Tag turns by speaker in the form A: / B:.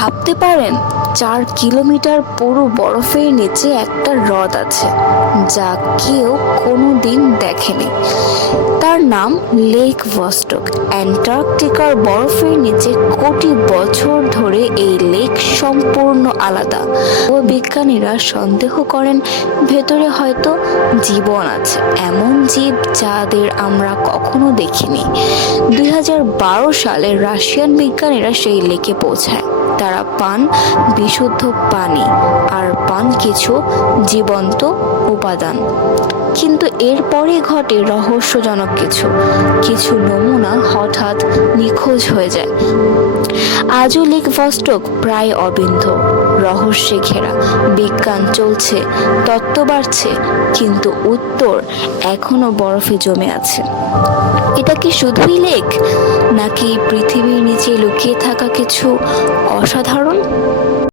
A: ভাবতে পারেন, চার কিলোমিটার পুরো বরফের নিচে একটা হ্রদ আছে, যা কেউ কোনো দিন দেখেনি। তার নাম লেক ভস্টক অ্যান্টার্কটিকার বরফের নিচে কোটি বছর ধরে এই লেক সম্পূর্ণ আলাদা। ও বিজ্ঞানীরা সন্দেহ করেন, ভেতরে হয়তো জীবন আছে। এমন জীব যাদের আমরা কখনো দেখিনি। দু হাজার বারো সালে রাশিয়ান বিজ্ঞানীরা সেই লেকে পৌঁছায়। তারা পান বিশুদ্ধ পানি আর পান কিছু জীবন্ত উপাদান। কিন্তু এরপরে ঘটে রহস্যজনক কিছু। কিছু নমুনা হঠাৎ নিখোঁজ হয়ে যায়। আজও লেক ভস্টক প্রায় অবিন্ধ। রহস্যে ঘেরা। বিজ্ঞান চলছে, তত্ত্ব বাড়ছে, কিন্তু উত্তর এখনও বরফে জমে আছে। এটা কি শুধুই লেক, নাকি পৃথিবীর নিচে লুকিয়ে থাকা কিছু অসাধারণ?